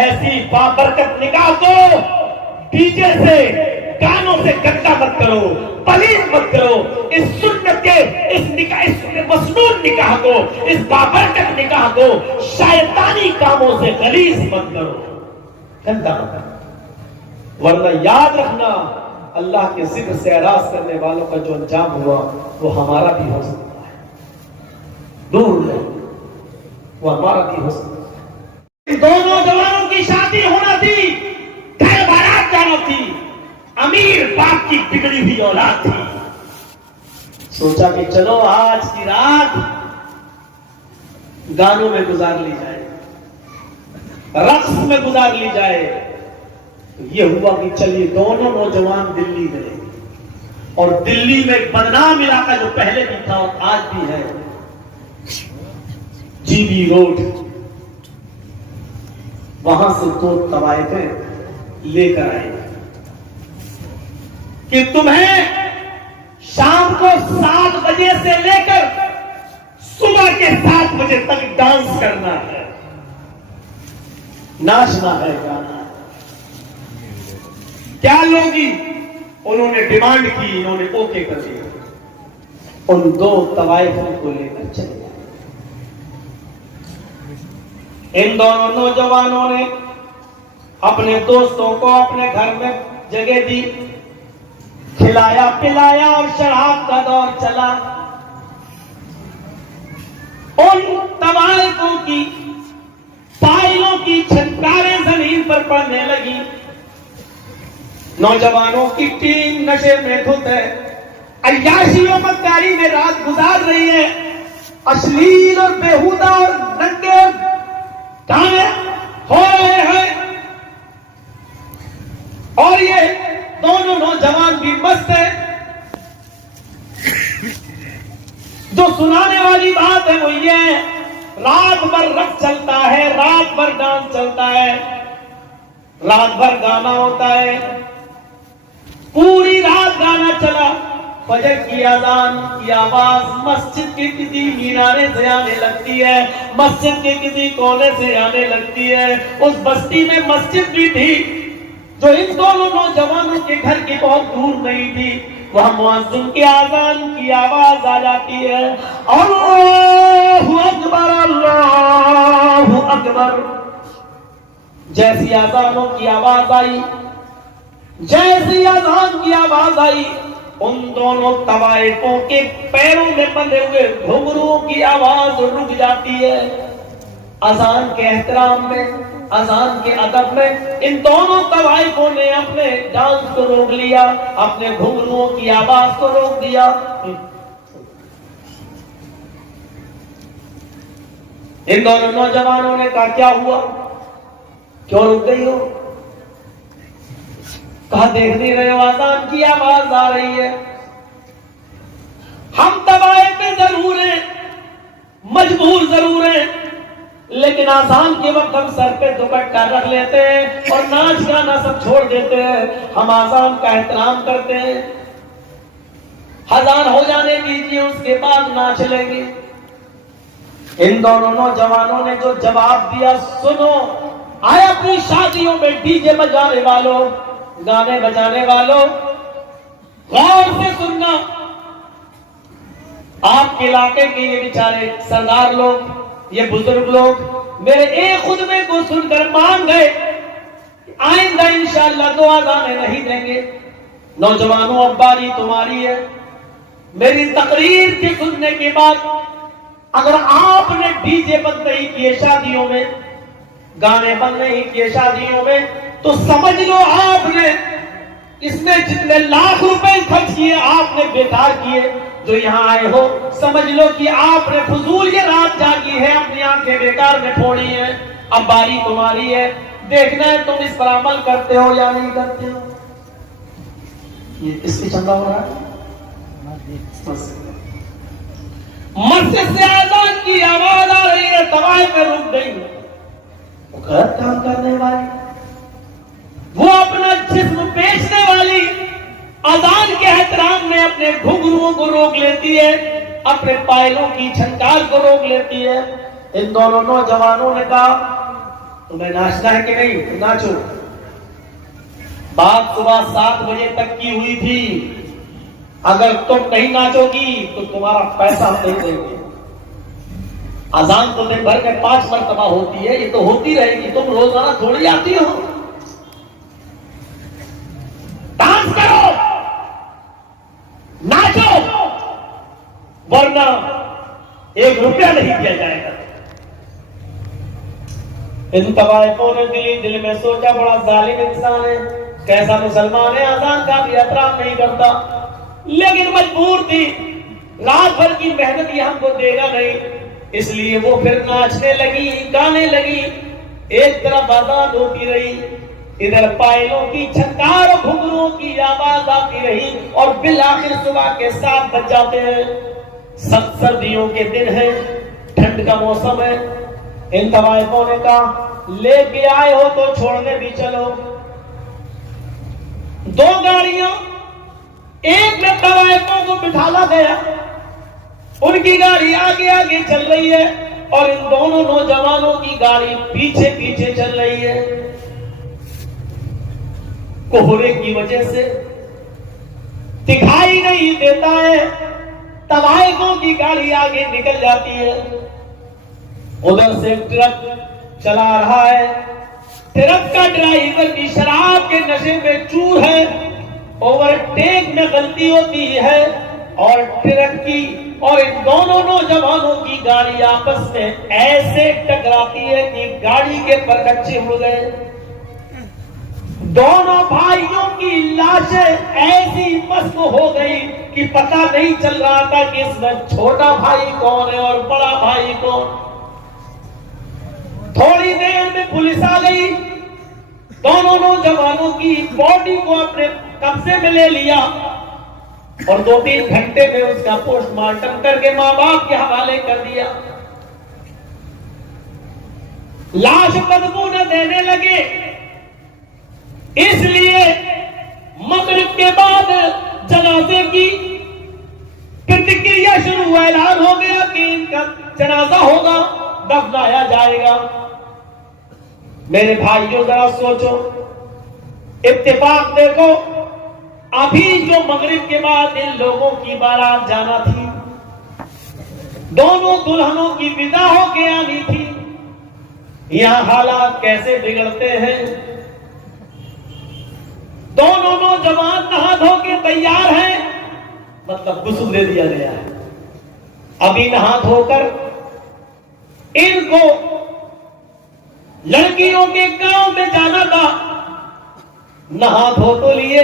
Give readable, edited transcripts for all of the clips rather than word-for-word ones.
ऐसी बाबरकत निकाह को डीजे से, गानों से गंदा मत करो, पलीद मत करो। इस सुन्नत के, इस निकाह, इस मसनून निकाह को, इस बाबरकत निकाह को शैतानी कामों से गलीज मत करो, गंदा मत करो। वरना याद रखना, अल्लाह के जिक्र से एराज करने वालों का जो अंजाम हुआ वो हमारा भी हो सकता है। दूर नहीं, वो हमारा भी हो सकता है। इन दोनों जवानों की शादी होना थी, घर बारात जाना थी, अमीर बाप की बिगड़ी हुई औलाद थी। सोचा कि चलो आज की रात गानों में गुजार ली जाए, रक्स में गुजार ली जाए। तो ये हुआ कि चलिए दोनों नौजवान दिल्ली गए, और दिल्ली में एक बदनाम इलाका जो पहले भी था और आज भी है, जीबी रोड, वहां से दो तवायफें लेकर आए कि तुम्हें शाम को 7 बजे से लेकर सुबह के 7 बजे तक डांस करना है, नाचना है, गाना है। क्या लोगी? उन्होंने डिमांड की, इन्होंने ओके कर दिया। उन दो तवाइफों को लेकर चले गए। इन दोनों नौजवानों ने अपने दोस्तों को अपने घर में जगह दी, खिलाया पिलाया और शराब का दौर चला। उन तवाइफों की पायलों की छनकारें जमीन पर पड़ने लगी। नौजवानों की टीम नशे में धुत है, अय्याशियों मक्कारी में रात गुजार रही है। अश्लील और बेहुदा और नंगे गाने हो रहे हैं, और ये दोनों नौजवान भी मस्त है। जो सुनाने वाली बात है वो ये है, रात भर रक्स चलता है, रात भर डांस चलता है, रात भर गाना होता है, पूरी रात गाना चला। फजर की अजान की आवाज मस्जिद के किसी मीनारे से आने लगती है, मस्जिद के किसी कोने से आने लगती है। उस बस्ती में मस्जिद भी थी जो इन दोनों नौजवानों के घर के बहुत दूर नहीं थी। वहां मुअज्जिन की आजान की आवाज आ जाती है, अल्लाहु अकबर, अल्लाहु अकबर। जैसी आजानों की आवाज आई, जैसी अजान की आवाज आई, उन दोनों तवाइफों के पैरों में बंधे हुए घुंघरुओं की आवाज रुक जाती है। अजान के एहतराम में, अजान के अदब में इन दोनों तवाइफों ने अपने डांस को रोक लिया, अपने घुंघरुओं की आवाज को रोक दिया। इन दोनों नौजवानों ने कहा क्या हुआ, क्यों रुक गई हो? कहा देख नहीं रहे हो अजान की आवाज आ रही है। हम तवाइफ में जरूर हैं, मजबूर जरूर हैं, लेकिन अजान के वक्त हम सर पे दुपट्टा रख लेते हैं और नाच गाना सब छोड़ देते हैं। हम अजान का एहतराम करते हैं, अजान हो जाने दीजिए, उसके बाद नाच लेंगे। इन दोनों नौजवानों ने जो जवाब दिया, सुनो, आए अपनी शादियों में डीजे बजाने वालों, गाने बजाने वालों, गौर से सुनना। आपके इलाके के ये बेचारे सरदार लोग, ये बुजुर्ग लोग मेरे एक खुतबे को सुनकर मान गए, आइंदा इंशाअल्लाह दुआ गाने नहीं देंगे। नौजवानों, अब बारी तुम्हारी है। मेरी तकरीर के सुनने के बाद अगर आपने डीजे बंद नहीं किए शादियों में, गाने बंद नहीं किए शादियों में, तो समझ लो आपने इसमें जितने लाख रुपए खर्च किए आपने बेकार किए। जो यहां आए हो समझ लो कि आपने फजूल ये रात जागी है, अपनी आंखें बेकार में फोड़ी है। अब बारी तुम्हारी है, देखना है तुम इस पर अमल करते हो या नहीं करते हो। ये किसकी चंदा हो रहा है? मस्जिद से आजान की आवाज आ रही है, तवाइफ में रुक गई। वो गलत काम करने वाली, वो अपना जिस्म बेचने वाली अजान के एहतराम में अपने घुंघरुओं को रोक लेती है, अपने पायलों की छनकार को रोक लेती है। इन दोनों नौजवानों ने कहा तुम्हें नाचना है कि नहीं? तुम नाचो। बात सुबह 7 बजे तक की हुई थी। अगर तुम नहीं नाचोगी तो तुम्हारा पैसा हम नहीं देंगे। अजान तो दिन भर में 5 मरतबा होती है, ये तो होती रहेगी। तुम रोजाना थोड़ी आती हो। डांस करो, नाचो, वरना 1 रुपया नहीं दिया जाएगा। इन तवाइफों ने दिल में सोचा, बड़ा जालिम इंसान है, कैसा मुसलमान है, अजान का भी एहतराम नहीं करता। लेकिन मजबूर थी, रात भर की मेहनत ये हमको देगा नहीं, इसलिए वो फिर नाचने लगी, गाने लगी। एक तरफ आजाद होती रही, इधर पायलों की छंकार और घुंघरूओं की आवाज आती रही, और बिल आखिर सुबह के 7 बज जाते हैं। सर्दियों के दिन है, ठंड का मौसम है। इन तवाइफों ने कहा, लेके आए हो तो छोड़ने भी चलो। 2 गाड़ियां, एक में तवाइफों को बिठाला गया, उनकी गाड़ी आगे आगे चल रही है और इन दोनों नौजवानों की गाड़ी पीछे पीछे चल रही है। कोहरे की वजह से दिखाई नहीं देता है, तवाइफों की गाड़ी आगे निकल जाती है। उधर से ट्रक चला रहा है, ट्रक का ड्राइवर की शराब के नशे में चूर है, ओवरटेक में गलती होती है और ट्रक की और इन दोनों नौजवानों की गाड़ी आपस में ऐसे टकराती है कि गाड़ी के परखच्चे उड़ गए। दोनों भाइयों की लाशें ऐसी मस्त हो गई कि पता नहीं चल रहा था कि इसमें छोटा भाई कौन है और बड़ा भाई कौन। थोड़ी देर में पुलिस आ गई, दोनों नौजवानों की बॉडी को अपने कब्जे में ले लिया और 2-3 घंटे में उसका पोस्टमार्टम करके मां बाप के हवाले कर दिया। लाश बदबू न देने लगे, इसलिए मगरिब के बाद जनाजे की प्रतिक्रिया शुरू हुआ। ऐलान हो गया कि इनका जनाजा होगा, दफनाया जाएगा। मेरे भाइयों जरा सोचो, इत्तेफाक देखो, अभी जो मगरिब के बाद इन लोगों की बारात जाना थी, दोनों दुल्हनों की विदा होके आनी थी, यहां हालात कैसे बिगड़ते हैं। दोनों नौजवान नहा धो के तैयार हैं, मतलब गुस्ल दे दिया गया है। अभी नहा धोकर इनको लड़कियों के गांव में जाना था। नहा धो तो लिए,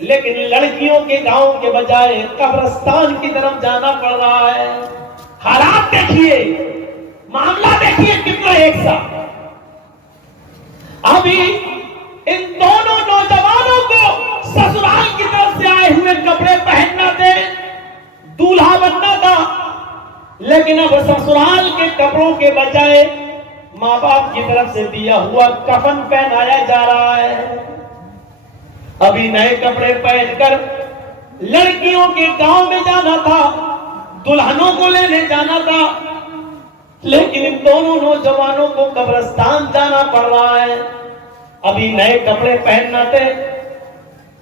लेकिन लड़कियों के गांव के बजाय कब्रिस्तान की तरफ जाना पड़ रहा है। हालात देखिए, मामला देखिए कितना एक साथ। अभी इन दोनों नौजवानों को ससुराल की तरफ से आए हुए कपड़े पहनना थे, दूल्हा बनना था, लेकिन अब ससुराल के कपड़ों के बजाय मां बाप की तरफ से दिया हुआ कफन पहनाया जा रहा है। अभी नए कपड़े पहनकर लड़कियों के गांव में जाना था, दुल्हनों को लेने जाना था, लेकिन इन दोनों नौजवानों को कब्रिस्तान जाना पड़ रहा है। अभी नए कपड़े पहनना थे,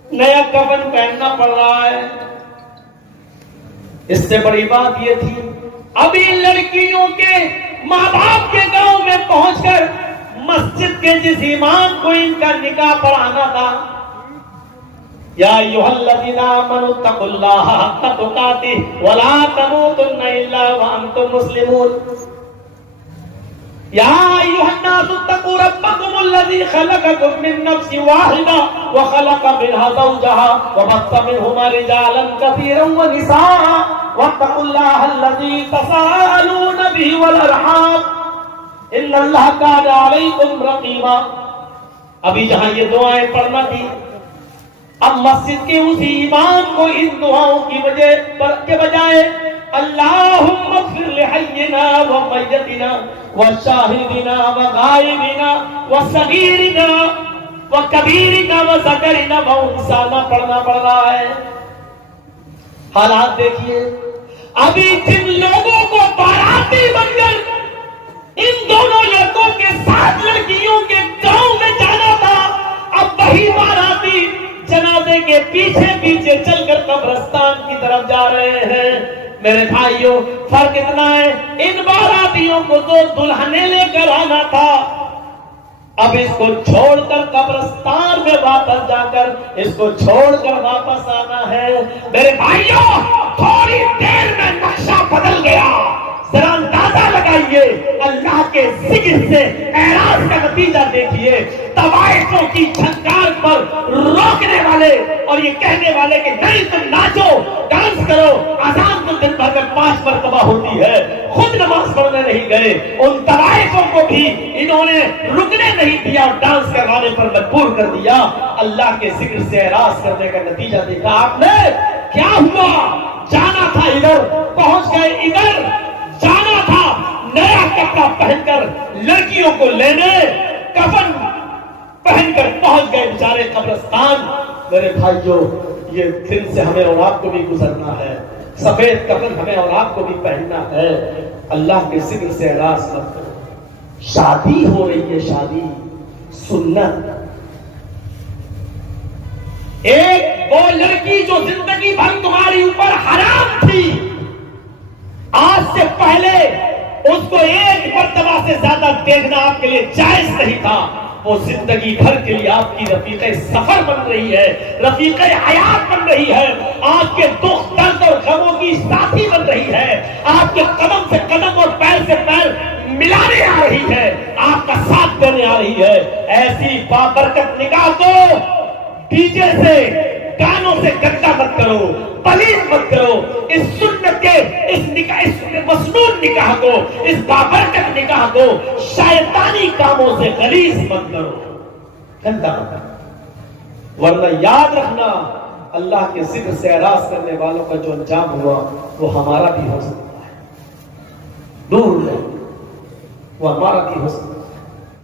नया कफन पहनना पड़ रहा है। इससे बड़ी बात यह थी, अभी लड़कियों के मां बाप के गांव में पहुंचकर मस्जिद के जिस इमाम को इनका निकाह पढ़ाना था, या अय्युहल्लज़ीना आमनू तक़ुल्लाहा हक़्क़ तुक़ातिह व ला तमूतुन्ना इल्ला व अंतुम मुस्लिमून। या अय्युहन्नासु इत्तक़ू रब्बकुमुल्लज़ी ख़लक़कुम मिन नफ़्सिन वाहिदा व ख़लक़ मिन्हा ज़ौजहा व बस्सा मिन्हुमा रिजालन कसीरन व निसाअ वत्तक़ुल्लाहल्लज़ी तसाअलून बिही वल अरहाम इन्नल्लाहा काना अलैकुम रक़ीबा। अभी जहां ये दुआएं पढ़ना थी, अब मस्जिद के उसी इमाम को इन दुआओं की वजह के बजाय अल्लाहुम्मा इग़फिर लिहय्यिना व मय्यतिना व शाहिदिना व गायबिना व सगीरिना व कबीरिना व ज़करिना व उन्साना पढ़ना पड़ रहा है। हालात देखिए, अभी जिन लोगों को बाराती बनकर इन दोनों लड़कों के साथ लड़कियों के गांव में जाना था। अब वही बाराती जनाजे के पीछे पीछे चलकर कब्रिस्तान की तरफ जा रहे हैं। मेरे भाइयों, फर्क इतना है, इन बारातियों को तो दुल्हने लेकर आना था, अब इसको छोड़कर कब्रिस्तान में वापस जाकर इसको छोड़कर वापस आना है। मेरे भाइयों, थोड़ी देर में नक्शा बदल गया। जरा अंदाजा लगाइए, अल्लाह के जिक्र से एराज का नतीजा देखिए। तवाइफों की झंकार पर रोकने वाले और ये कहने वाले कि नहीं तुम नाचो डांस करो, अजान तो दिन भर में 5 मरतबा होती है, खुद नमाज पढ़ने नहीं गए, उन तवाइफों को भी इन्होंने रुकने नहीं दिया और डांस करवाने पर मजबूर कर दिया। अल्लाह के जिक्र से एराज करने का नतीजा देखा आपने, क्या हुआ? जाना था इधर, पहुंच गए इधर, जाना था नया कपड़ा पहनकर लड़कियों को लेने, कफन पहनकर पहुंच गए बेचारे कब्रिस्तान। मेरे भाइयों, ये दिन से हमें और आपको भी गुजरना है, सफेद कफन हमें और आपको भी पहनना है। अल्लाह के जिक्र से एराज मत करो। शादी हो रही है, शादी सुन्नत। एक वो लड़की जो जिंदगी भर तुम्हारी ऊपर हराम थी, आज से पहले उसको एक मर्तबा से ज्यादा देखना आपके लिए जायज नहीं था, वो जिंदगी भर के लिए आपकी रफीक़े सफर बन रही है, रफीक़े हयात बन रही है, आपके दुख दर्द और गमों की साथी बन रही है, आपके कदम से कदम और पैर से पैर मिलाने आ रही है, आपका साथ देने आ रही है। ऐसी बाबरकत निकाह को डीजे से, गानों से गंदा मत करो, पलीद मत करो। इस सुन्नत के, इस निकाह, इस मसनून निकाह को, इस बाबरकत निकाह को शैतानी कामों से गलीज मत करो, गंदा मत करो। वरना याद रखना, अल्लाह के जिक्र से एराज करने वालों का जो अंजाम हुआ वो हमारा भी हो सकता है, दूर नहीं, वो हमारा भी हो सकता है।